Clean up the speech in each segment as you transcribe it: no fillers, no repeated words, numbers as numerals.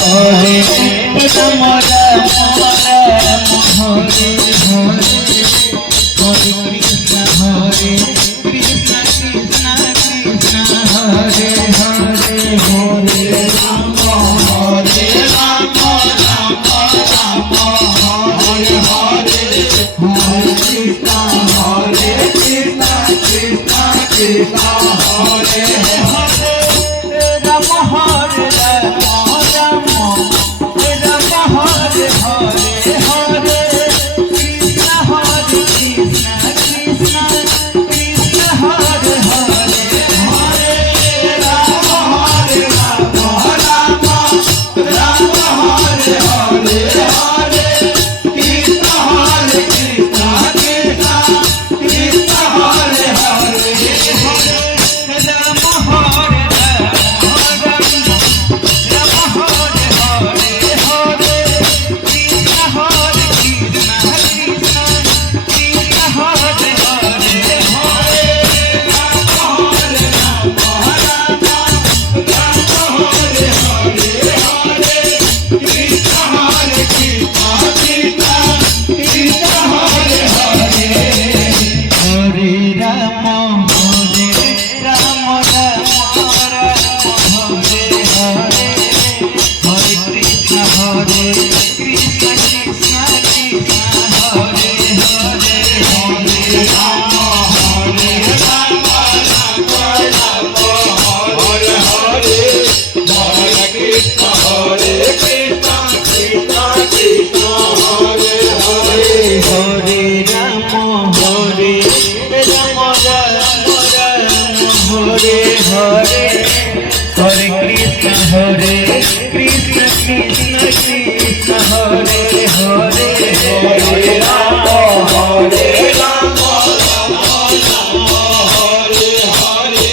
Hare Ram Ram Ram Hare Hare Hare Krishna Hare Krishna Krishna Krishna Hare Hare Hare Ram Ram Ram Hare Hare Hare Krishna Krishna Krishna Krishna Hare Hare Ram Hare Ram Ram Ram Hare Hare Hare Krishna Krishna Krishna Krishna Hare Hare Hare Ram Hare Ram Ram Ram Hare Hare Hare Krishna Krishna Krishna Krishna Hare Hare Hare Ram Hare Hare Krishna Krishna Krishna Hare Hare Hare Ram Hare Ram Ram Ram Hare Hare Hare Krishna Hare Krishna Krishna Krishna Hare Hare Hare Ram Hare Ram Ram Hare Hare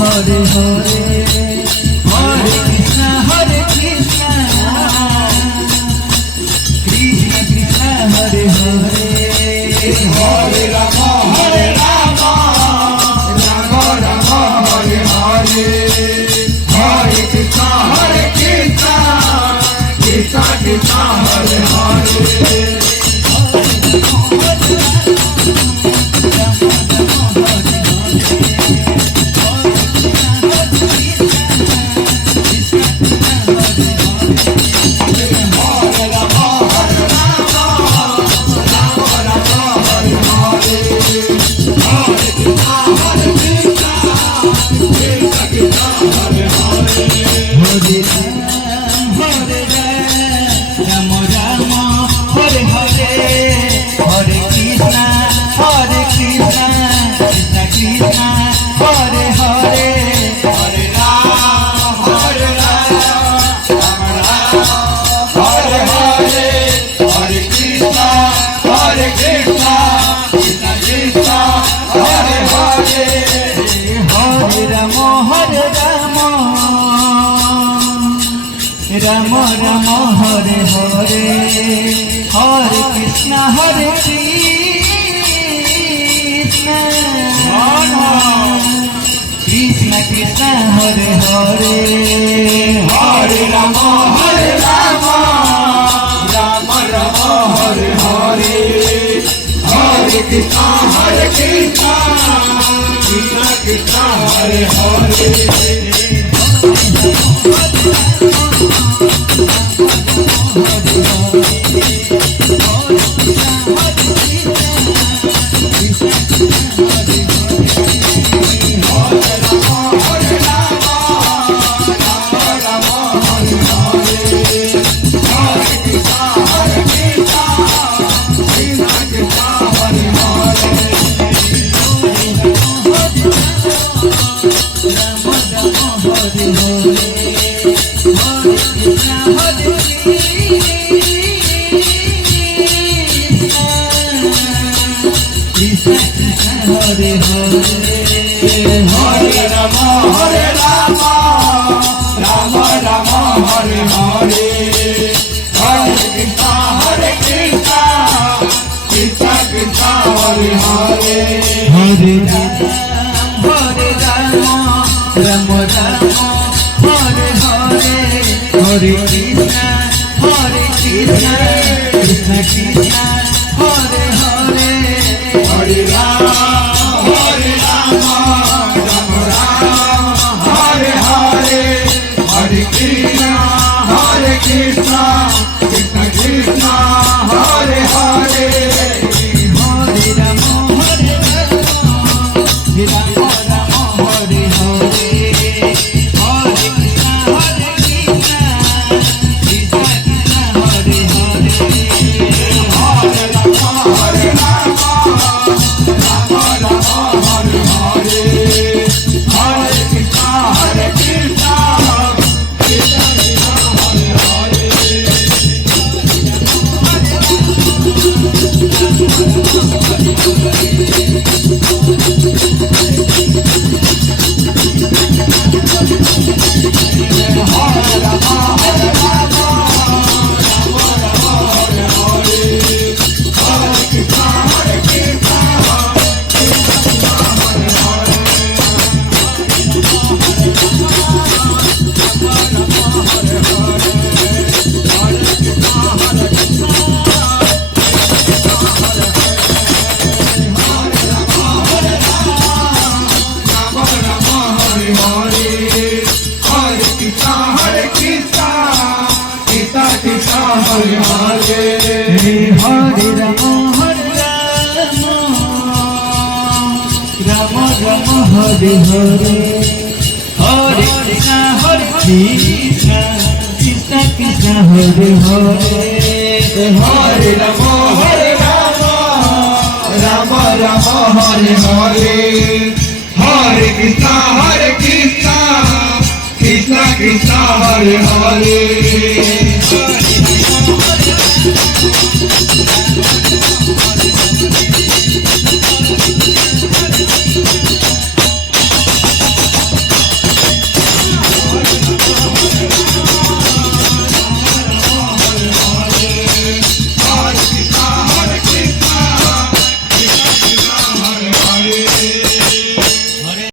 Hare Hare Hare Krishna Krishna Krishna Hare Hare Hare Rama Hare Rama Rama Rama Hare Hare Hare Krishna Krishna Krishna Hare Hare Rama Rama Hare Hare Hare Krishna Krishna Krishna Krishna Hare Hare Hare Rama Hare Rama Rama Rama Hare Hare Hare Krishna Krishna Krishna Hare Hare Hare Rama Hare Rama Rama Rama Hare Hare Hare Krishna Krishna Krishna Hare Hare Hare Rama Rama Rama Hare Hare Hare Krishna Krishna Krishna Hare Hare Hare Rama Hare Rama Rama Rama Hare Hare Hare Krishna Krishna Krishna Hare Hare Hare Rama Hare Rama Rama Rama Hare Hare Hare Krishna Krishna Krishna Hare Hare Hare Rama Hare Rama Krishna Hare Krishna Krishna Krishna Hare Hare Hare Rama Hare Rama Rama Rama Hare Hare Hare Krishna Krishna Krishna Hare Hare Hare Rama Hare Rama Rama Rama Hare Hare Hare Krishna Krishna Krishna Hare Hare